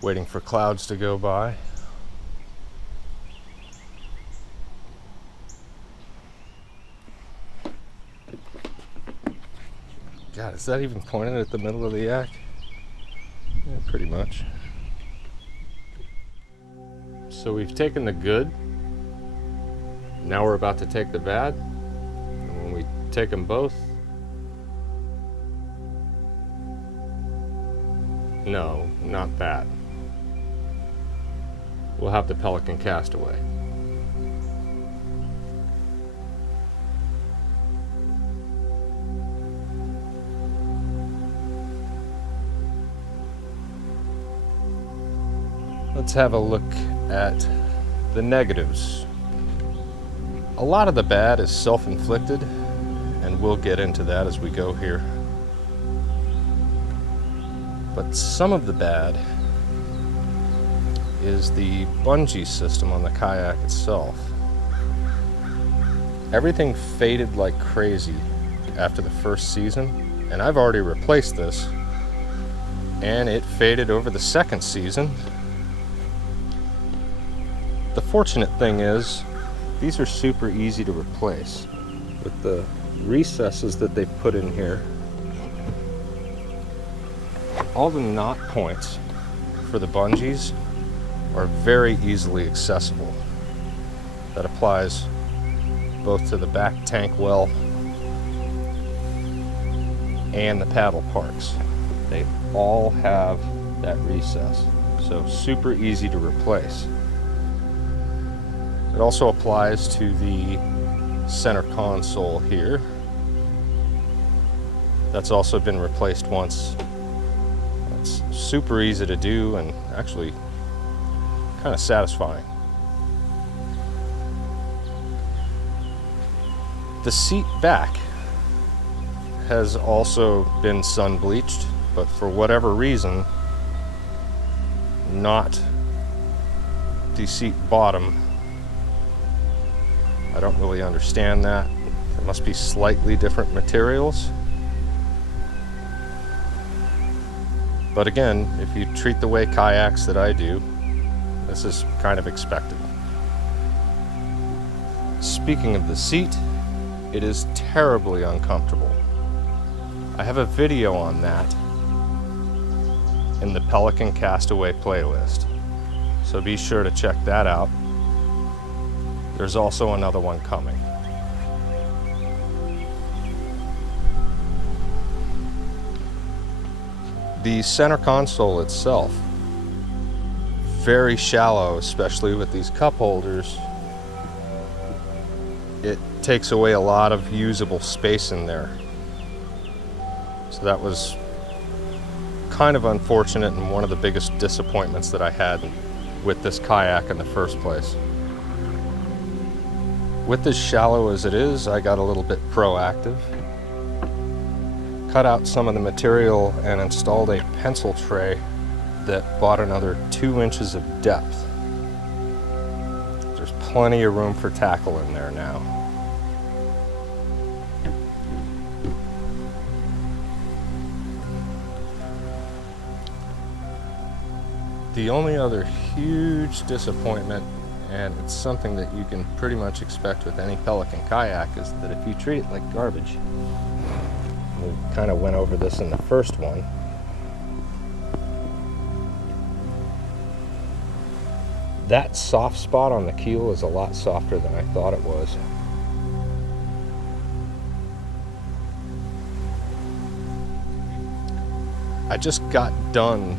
Waiting for clouds to go by. God, is that even pointed at the middle of the yak? Yeah, pretty much. So we've taken the good. Now we're about to take the bad. And when we take them both, no, not that. We'll have the Pelican Castaway. Let's have a look at the negatives. A lot of the bad is self-inflicted, and we'll get into that as we go here. But some of the bad is the bungee system on the kayak itself. Everything faded like crazy after the first season, and I've already replaced this, and it faded over the second season. The fortunate thing is, these are super easy to replace. With the recesses that they put in here, all the knot points for the bungees are very easily accessible. That applies both to the back tank well and the paddle parks. They all have that recess, so super easy to replace. It also applies to the center console here. That's also been replaced once. It's super easy to do and actually kind of satisfying. The seat back has also been sun bleached, but for whatever reason, not the seat bottom. I don't really understand that. There must be slightly different materials. But again, if you treat the way kayaks that I do, this is kind of expected. Speaking of the seat, it is terribly uncomfortable. I have a video on that in the Pelican Castaway playlist, so be sure to check that out. There's also another one coming. The center console itself, very shallow, especially with these cup holders. It takes away a lot of usable space in there. So that was kind of unfortunate and one of the biggest disappointments that I had with this kayak in the first place. With as shallow as it is, I got a little bit proactive. Cut out some of the material and installed a pencil tray that bought another 2 inches of depth. There's plenty of room for tackle in there now. The only other huge disappointment, and it's something that you can pretty much expect with any Pelican kayak, is that if you treat it like garbage, we kind of went over this in the first one, that soft spot on the keel is a lot softer than I thought it was. I just got done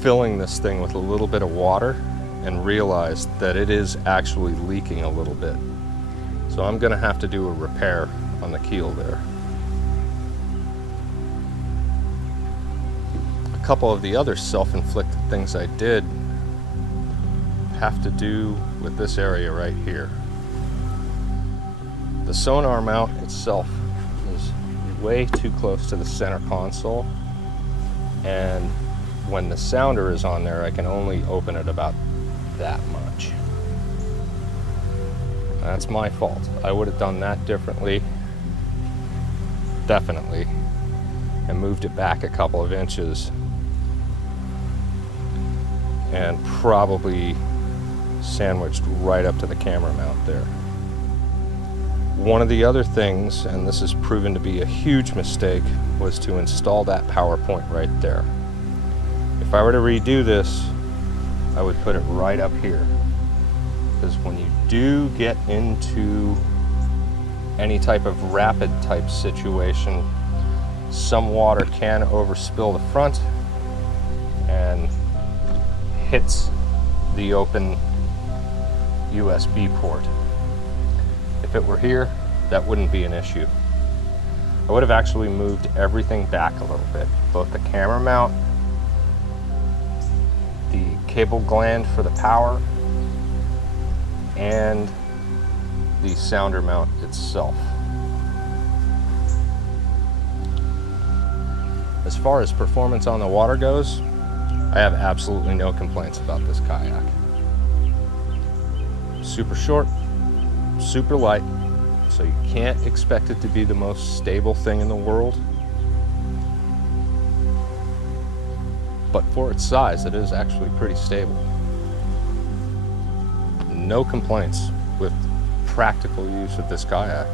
filling this thing with a little bit of water and realized that it is actually leaking a little bit. So I'm gonna have to do a repair on the keel there. A couple of the other self-inflicted things I did have to do with this area right here. The sonar mount itself is way too close to the center console, and when the sounder is on there, I can only open it about that much. That's my fault. I would have done that differently, definitely, and moved it back a couple of inches and probably sandwiched right up to the camera mount there. One of the other things, and this has proven to be a huge mistake, was to install that power point right there. If I were to redo this, I would put it right up here. Because when you do get into any type of rapid type situation, some water can overspill the front and hits the open USB port. If it were here, that wouldn't be an issue. I would have actually moved everything back a little bit, both the camera mount, the cable gland for the power, and the sounder mount itself. As far as performance on the water goes, I have absolutely no complaints about this kayak. Super short, super light, so you can't expect it to be the most stable thing in the world. But for its size, it is actually pretty stable. No complaints with practical use of this kayak.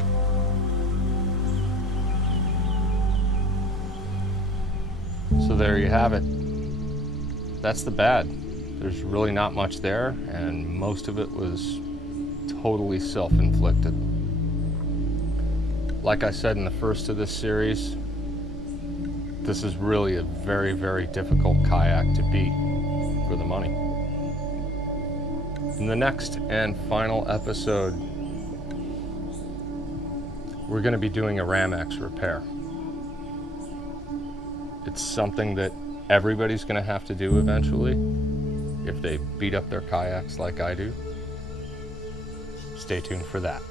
So there you have it. That's the bad. There's really not much there, and most of it was totally self-inflicted. Like I said in the first of this series, this is really a very, very difficult kayak to beat for the money. In the next and final episode, we're going to be doing a Ram-X repair. It's something that everybody's going to have to do eventually if they beat up their kayaks like I do. Stay tuned for that.